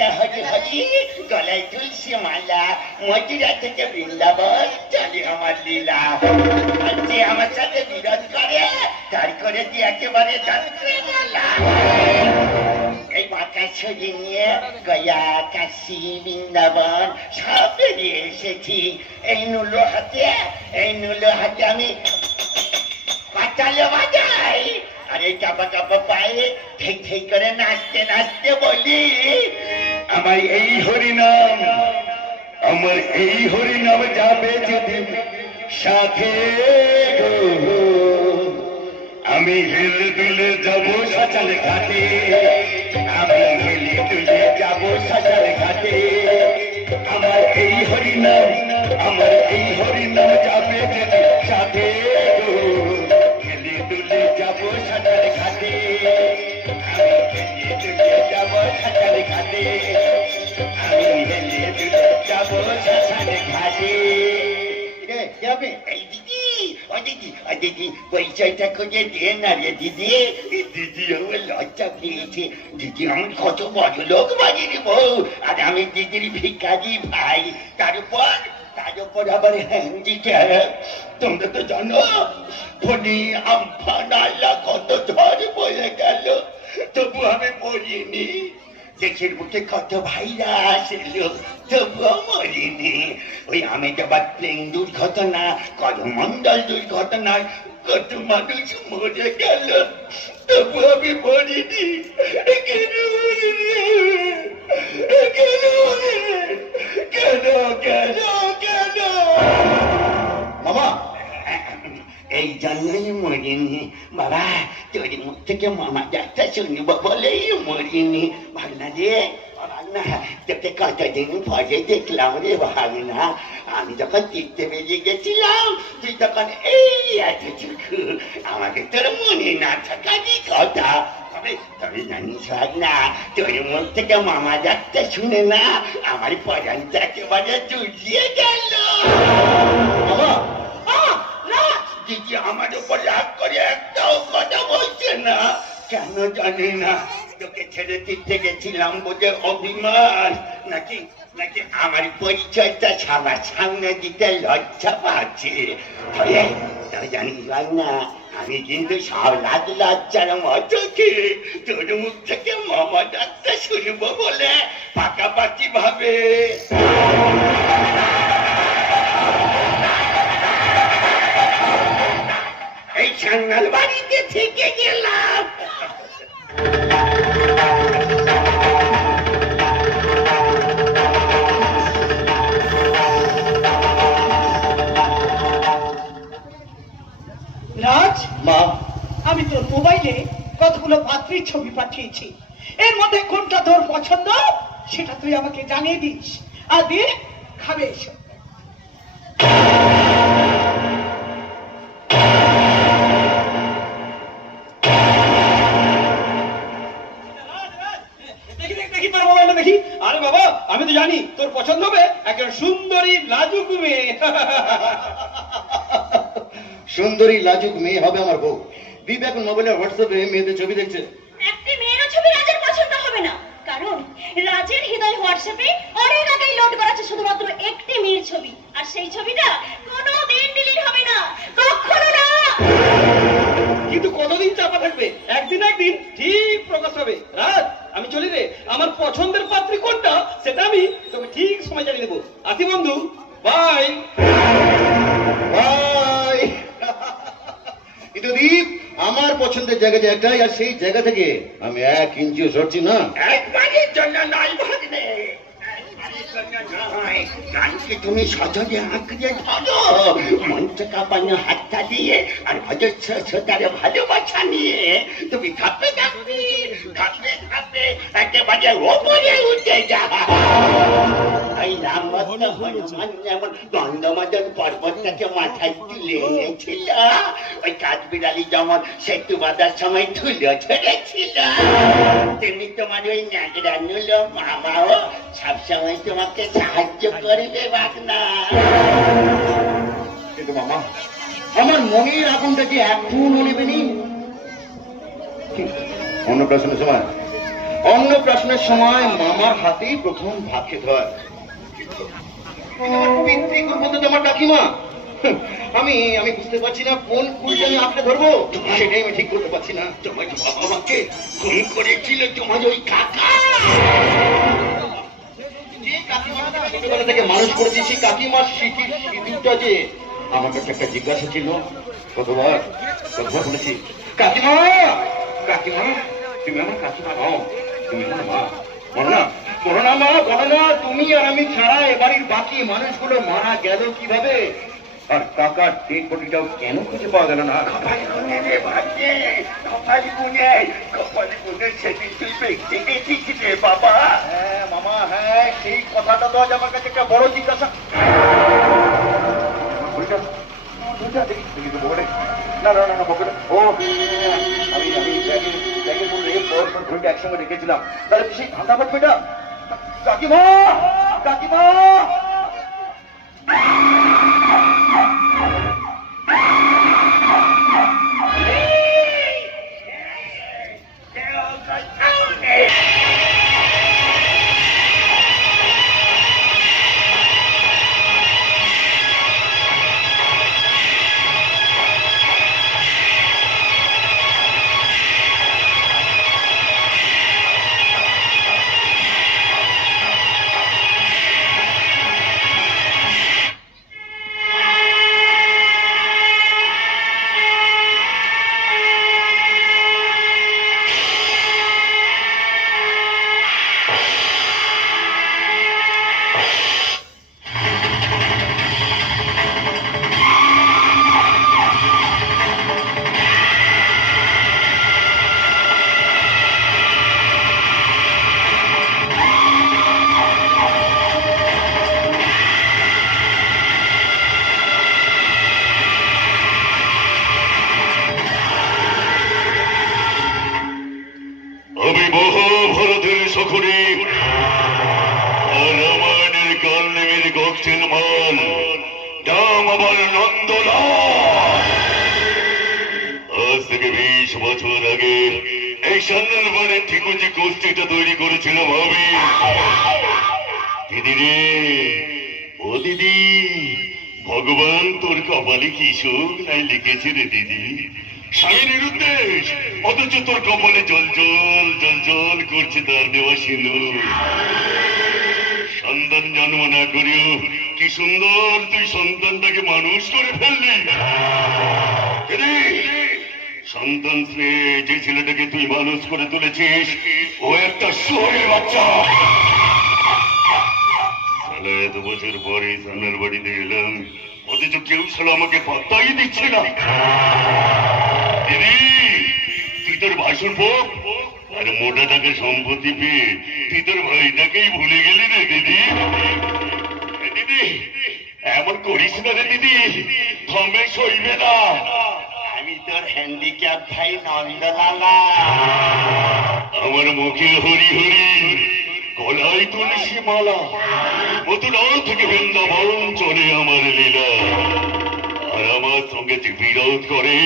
হরি হরি, গলায় তুলসী মালা মথুরা থেকে বৃন্দাবন, চলে আমার লীলা। যে আমার সাথে বিরোধ করে তার করে দিয়ে একেবারে এই মাথা ছড়ি নিয়ে গয়া, কাশি, বৃন্দাবন, সব বেরিয়ে এসেছি। এই নুলো হাতে, এই নুলো হাতে আমি পাতালে বাজাই। আর কাপা কাপা পায়ে ঠিক ঠিক করে নাচতে নাচতে বলি আমার এই হরিনাম, আমার এই হরিনাম যাবে যেদিন সাথে আমি হেলে দুলে যাব সাচালে ঘাটে, আমি হেলে দুলে যাব সাচালে ঘাটে। আমার এই হরিনাম, আমার এই হরিনাম যাবে যেদিন সাথে কত বড় লোক বাজির বউ। আর আমি দিদির ভিকারি ভাই। তার উপর তার উপর আবার হ্যান্ডিক্যাপ তোমরা তো জানো ফনি আমফান কত ঝড় বলে গেল। তবু আমি মরিনি। দেশের মুখে কত ভাইরাস এলো, তবুও মরিনি। ওই আমেদাবাদ প্লেন দুর্ঘটনা করমন্ডল দুর্ঘটনা কত মানুষ মরে গেল, তবু আমি মরিনি। কেন কেন কেন কেন কেন? বাবা এই জন্যই মরিনি বাবা তোর মুখ থেকে মামা যাত্রা শুনব বলেই মরিনি ভাগনা রে ভাগনা তোকে কতদিন পরে দেখলাম রে ভাগনা আমি যখন তীর্থে বেরিয়ে গেছিলাম তুই তখন এই এতটুকু আমাকে তোর মনে না থাকারই কথা তবে তবে জানিস ভাগনা তোর মুখ থেকে মামা যাত্রা শুনে না আমার পরানটা একেবারে জুড়িয়ে গেল দিদি আমার উপর রাগ করে একটাও কথা বলছে না, কেন জানি না। তোকে ছেড়ে দিতে গেছিলাম বলে অভিমান। নাকি নাকি আমার পরিচয়টা সবার সামনে দিতে লজ্জা পাচ্ছে? তবে তবে ভাই না আমি কিন্তু সব লাজ লজ্জার মতো কি? তোর মুখ থেকে মামা ডাক্তার শুনব বলে পাকাপাকি ভাবে এই সান্নাল বাড়িতে থেকে গেলাম। রাজ মা। আমি তোর মোবাইলে কতগুলো পাত্রীর ছবি পাঠিয়েছি। এর মধ্যে কোনটা তোর পছন্দ সেটা তুই আমাকে জানিয়ে দিস। আর দিয়ে খাবে এসো। সুন্দরী লাজুক মেয়ে। সুন্দরী লাজুক মেয়ে হবে আমার বউ। দিদি এখন মোবাইলের হোয়াটসঅ্যাপে মেয়েদের ছবি দেখছে। একটি মেয়েরও ছবি রাজের পছন্দ হবে না। কারণ রাজের হৃদয় হোয়াটসঅ্যাপে অনেক আগেই লোড করা আছে শুধুমাত্র একটি মেয়ের ছবি। আর সেই ছবিটা কোনো দিন ডিলিট হবে না। কখনো না কিন্তু কতদিন চাপা থাকবে? একদিন একদিন ঠিক প্রকাশ হবে। রাজ আমি চলি রে। আমার পছন্দের পাত্রী কোনটা সেটা আমি তোকে ঠিক সময় জানিয়ে দেবো। আসি বন্ধু। বাই। বাই। কিন্তু দীপ আমার পছন্দের জায়গা যে একটাই আর সেই জায়গা থেকে আমি এক ইঞ্চিও সরছি না। একবারের জন্য নয় ভাগ্নে গানকে তুমি সজনে আঁকড়ে ধরো। মঞ্চ কাঁপানো হাতটা দিয়ে আর অজস্র শ্রোতারে ভালোবাসা নিয়ে তুমি ধাপে ধাপে ধাপে ধাপে একেবারে ওপরে উঠে যাও। এই রামভক্ত যেমন গন্ধমাদন পর্বতটাকে মাথায় তুলে এনেছিল। ওই কাঠবিড়ালি যেমন সেতু বাঁধার সময় ধুলো ছেড়েছিল তেমনি তোমার ওই ন্যাকড়া মামাও সবসময় তোমাকে সাহায্য করবে বাগনা। কিন্তু মামা আমার মনের আগুনটা কি এখন নেবেনি অন্নপ্রাশনের সময়? অন্নপ্রাশনের সময় মামার হাতেই প্রথম ভাত খেতে হয়। আমি আমি বুঝতে পারছি না কোন কুলটা আমি আঁকড়ে ধরবো। সেটাই আমি ঠিক করতে পারছি না। তোমার বাবা মাকে খুন করেছিল তোমার ওই কাকা। মানুষ করেছি, সেই কাকিমার স্মৃতির সিঁদুরটা যে আমার কাছে একটা জিজ্ঞাসা ছিল, কতবার বলেছি, কাকিমা কাকিমা কাকিমা নাও, তুমি আমার মা না তুমি আর আমি ছাড়া এ বাড়ির বাকি মানুষগুলো মারা গেল কীভাবে? আর কাকার ডেড বডিটাও কেন খুঁজে পাওয়া গেল না? কপালি গুনে রে ভাগ্যে কপালি গুনে কপালি গুনে সেদিন তুই ব্যক্তি গেছিস রে বাবা। হ্যাঁ মামা হ্যাঁ সেই কথাটা তো আজ আমার কাছে একটা বড় জিজ্ঞাসা। ঘড়িটা, আমার ঘড়িটা দেখি, দেখি তো পকেটে। না না না না ও আমি আমি ব্যাগে ব্যাগে বললে বড় বড় ঘড়িটা একসঙ্গে রেখেছিলাম। তাহলে সেই ধান্দা এটা কাকিমা কাকিমা দিদি রে ও দিদি, ভগবান তোর কপালে কি সুখ নাই লিখেছে রে দিদি। স্বামীর উদ্দেশ অথচ তোর কপালে জল জল জল জল করছে তার দেওয়া সিঁদুর সন্তান জন্ম না করিও, কি সুন্দর তুই সন্তানটাকে মানুষ করে ফেললি। সন্তান স্নেহে যে ছেলেটাকে তুই মানুষ করে তুলেছিস, ও একটা শোয়ের বাচ্চা। এত বছর পরে সামনের বাড়িতে এলাম। অথচ কেউ শালা আমাকে পাত্তাই দিচ্ছে না। দিদি তুই তোর ভাষণ পোক আর মোটা টাকা সম্পত্তি পেয়ে তুই তোর ভাইটাকেই ভুলে গেলি রে দিদি। দিদি এমন করিস না রে দিদি। থমে সইবে না। আমি তোর হ্যান্ডিক্যাপ ভাই নন্দলালা আমার মুখে হরি হরি গলায় তুলসী মালা মথুরা থেকে বৃন্দাবন চলে আমার লীলা। আর আমার সঙ্গে যে বিরোধ করে,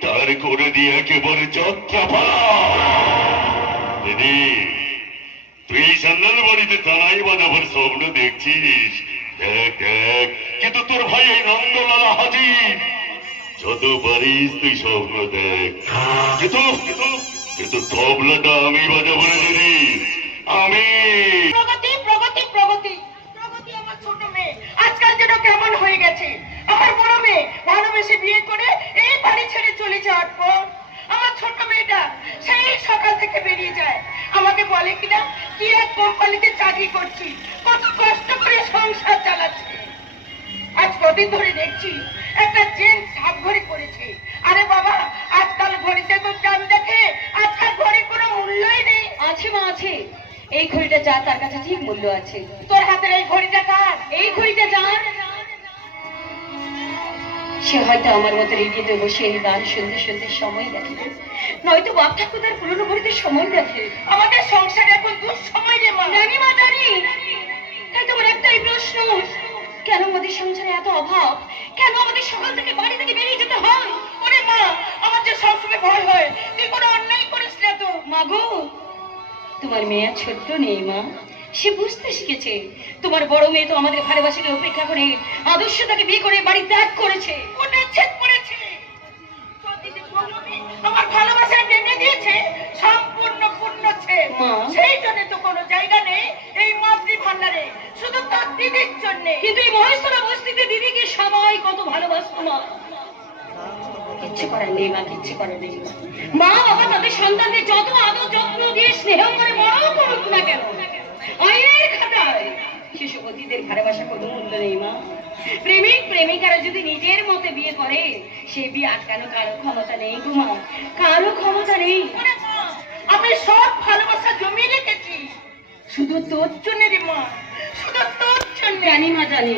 তার করে দিয়ে একেবারে যাত্রা পালা। দিদি, তুই সান্নাল বাড়িতে তানাই বাজাবার স্বপ্ন দেখছিস? দেখ দেখ, কিন্তু তোর ভাই এই নন্দলালা হাজির। যত পারিস তুই স্বপ্ন দেখ। কিন্তু কিন্তু তবলাটা আমি বাজাবো দিদি। আমি। প্রগতি প্রগতি প্রগতি। প্রগতি আমার ছোট মেয়ে। আজকাল যেন কেমন হয়ে গেছে। আমার বড় মেয়ে ভালোবেসে বিয়ে করে এই বাড়ি ছেড়ে চলে যাওয়ার পর আমার ছোট মেয়েটা সেই সকাল থেকে বেরিয়ে যায়। আমাকে বলে কিনা কি এক কোম্পানিতে চাকরি করছি কত কষ্ট করে সংসার চালাচ্ছি আজ কদিন ধরে দেখছি একটা জেন্টস হাফ ঘড়ি পড়েছে। আরে বাবা আজকাল ঘড়িতে তো দাম দেখে আজকাল ঘড়ি কোনো মূল্যই নেই। আছে মা আছে। এই ঘড়িটা যা তার কাছে ঠিক মূল্য আছে। তোর হাতের এই ঘড়িটা কার? এই ঘড়িটা যার? সে হয়তো আমার মতো রেডিওতে বসে এই গান শুনতে শুনতে সময় দেখে নয়তো বাপ ঠাকুর তার পুরনো ঘড়িতে সময় দেখে। আমাদের সংসারে এখন দুঃসময় রে মা। জানি মা জানি। তাই তোমার একটাই প্রশ্ন কেন আমাদের সংসারে এত অভাব? কেন আমাদের সকাল থেকে বাড়ি থেকে বেরিয়ে যেতে হয়? ওরে মা আমার যে সবসময় ভয় হয় তুই কোনো অন্যায় করিস না তো। মাগো তোমার মেয়ে ছোট্ট নেই মা। সে বুঝতে শিখেছে। তোমার বড় মেয়ে তো আমাদের ভালোবাসাকে উপেক্ষা করে আদর্শতাকে বিয়ে করে বাড়ি ত্যাগ করেছে। ওটা ছেদ পড়েছে আমার ভালোবাসা টেনে দিয়েছে। সম্পূর্ণ পূর্ণ ছেদ। মা। সেই জন্য তো কোনো জায়গা নেই এই মাতৃ ভান্ডারে শুধু তোর দিদির জন্যে। কিন্তু এই মহেশ্বরা বস্তিতে দিদিকে সবাই কত ভালোবাসতো মা কিচ্ছু করার নেই মা কিচ্ছু করার নেই মা বাবা তাদের সন্তানদের যত আদর যত্ন দিয়ে স্নেহ করে বড় করুক না কেন? আইনের খাতায় শিশুপতিদের ভালোবাসা কোনো মূল্য নেই, মা। প্রেমিক, প্রেমিকারা যদি নিজের মতে বিয়ে করে, সে বিয়ে আটকানো কারও ক্ষমতা নেই গো মা। কারও ক্ষমতা নেই। আমি সব ভালোবাসা জমিয়ে রেখেছি। শুধু তোর জন্য রে মা। শুধু তোর জন্য। জানি মা, জানি।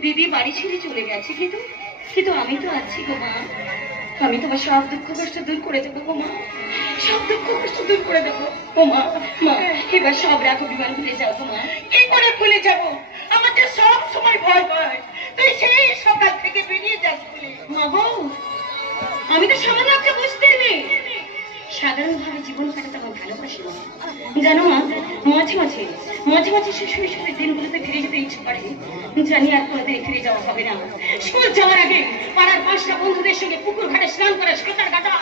দিদি বাড়ি ছেড়ে চলে গেছে কিন্তু কিন্তু আমি তো আছি গো মা। আমি তোমার সব দুঃখ কষ্ট দূর করে দেবো গো মা। সব দুঃখ কষ্ট দূর করে দেবো। গো মা মা এবার সব রাগ অভিমান ভুলে যাও গো মা। কি করে ভুলে যাব? আমার তো সব সময় ভয় পায় তুই সেই সকাল থেকে বেরিয়ে যাস বলে। মা গো আমি তো সামান্য একটা বুঝতে সাধারণভাবে জীবন কাটাতে আমার ভালোবাসি জানো মা, মাঝে মাঝে মাঝে মাঝে সে শৈশবের দিনগুলোতে ফিরে যেতে ইচ্ছে করে। জানি আর কোনোদিন ফিরে যাওয়া হবে না। স্কুল যাওয়ার আগে পাড়ার পাঁচটা বন্ধুদের সঙ্গে পুকুর ঘাটে স্নান করে সাঁতার কাটা।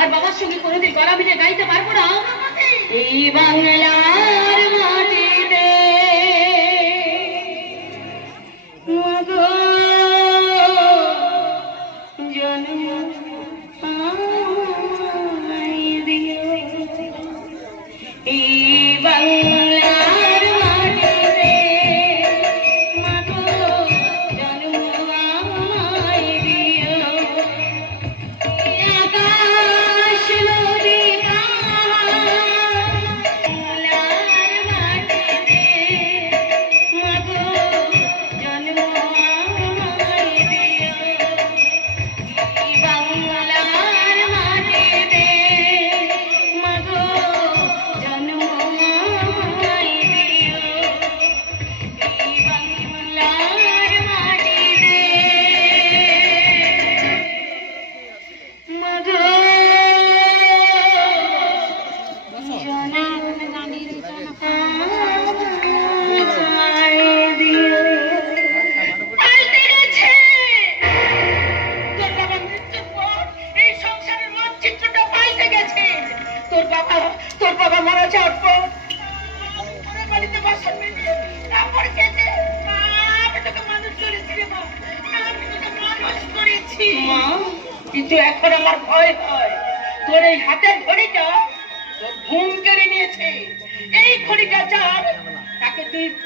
আর বাবার সঙ্গে কোনোদিন গলা মিলে গাইতে পারব না। এই বাংলার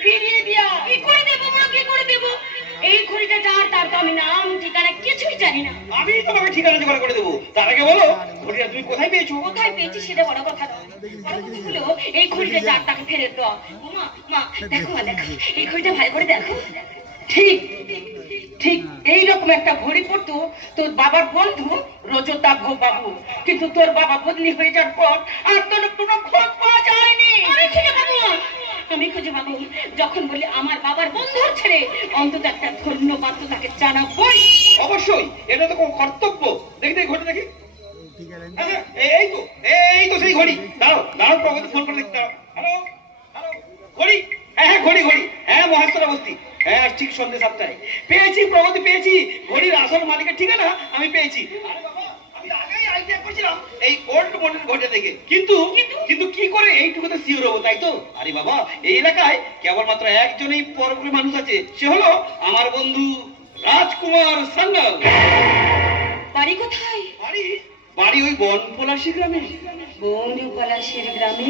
ফিরিয়ে দিয়া। কি করে দেবো মা কি করে দেবো? এই ঘড়িটা যার তার তো আমি নাম ঠিকানা কিছুই জানি না। আমি তোমাকে ঠিকানা জোগাড় করে দেবো। তার আগে বলো ঘড়িটা তুমি কোথায় পেয়েছ? কোথায় পেয়েছি সেটা বড় কথা নয়। বড় কথা হলো এই ঘড়িটা যার তাকে ফেরত দেওয়া ও মা মা দেখো মা দেখো। এই ঘড়িটা ভালো করে দেখো। ঠিক ঠিক এইরকম একটা ঘড়ি পড়তো তোর বাবার বন্ধু রজতাভ বাবু। কিন্তু তোর বাবা বদলি হয়ে যাওয়ার পর আর তোর কোনো খোঁজ পাওয়া যায়নি। আমি খুঁজে পাবো আমি খুঁজে পাবো যখন বলি আমার বাবার বন্ধুর ছেড়ে অন্তত একটা ধন্যবাদ তো তাকে জানাবই। অবশ্যই এটা তো কোনো কর্তব্য। দেখি দেখি ঘড়ি দেখি। হ্যাঁ, হ্যাঁ, এই- তো এই তো সেই ঘড়ি। দাঁড়াও দাঁড়াও প্রগতি ফোন করে দেখতে দাঁড়াও হ্যালো হ্যালো ঘড়ি? হ্যাঁ হ্যাঁ ঘড়ি ঘড়ি। হ্যাঁ মহেশ্বর বস্তি হ্যাঁ ঠিক সন্ধ্যে সাতটায়। পেয়েছি প্রগতি পেয়েছি। ঘড়ির আসল মালিকের ঠিকানা আমি পেয়েছি। আরে বাবা, idea করেছিলাম এই ওল্ড মডেল কিন্তু কিন্তু? কি করে এইটুকুতে সিওর হব তাই তো? আরে বাবা এই এলাকায় কেবলমাত্র একজনই পরপুরি মানুষ আছে। সে হলো আমার বন্ধু রাজকুমার সান্যাল। বাড়ি কোথায়? বাড়ি? বাড়ি ওই বন পলাশি গ্রামে। বন্ধু পলাশের গ্রামে।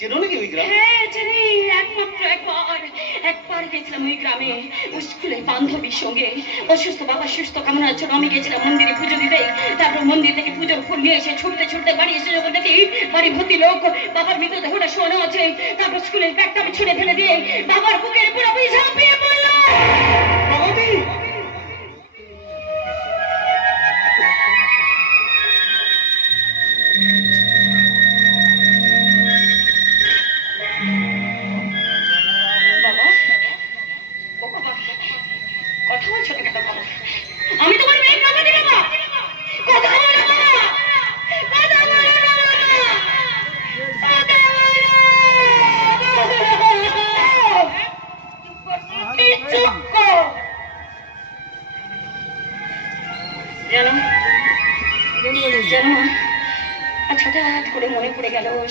চেনো নাকি ওই গ্রাম? হ্যাঁ জানি একমাত্র একবার একবার গেছিলাম ওই গ্রামে। স্কুলের বান্ধবীর সঙ্গে। অসুস্থ বাবা সুস্থ, কামনার জন্য আমি গেছিলাম মন্দিরে পুজো দিতে। তারপর মন্দির থেকে পুজোর ফুল নিয়ে এসে ছুটতে ছুটতে বাড়ি এসে যখন দেখি বাড়ি ভর্তি লোক, বাবার মৃতদেহটা শোয়ানো আছে। তারপর স্কুলের ব্যাগটা আমি ছুঁড়ে ফেলে দিয়ে বাবার বুকের আমি ঝাঁপিয়ে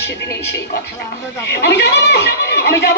সেদিনই সেই কথা। আমি যাব আমি যাব।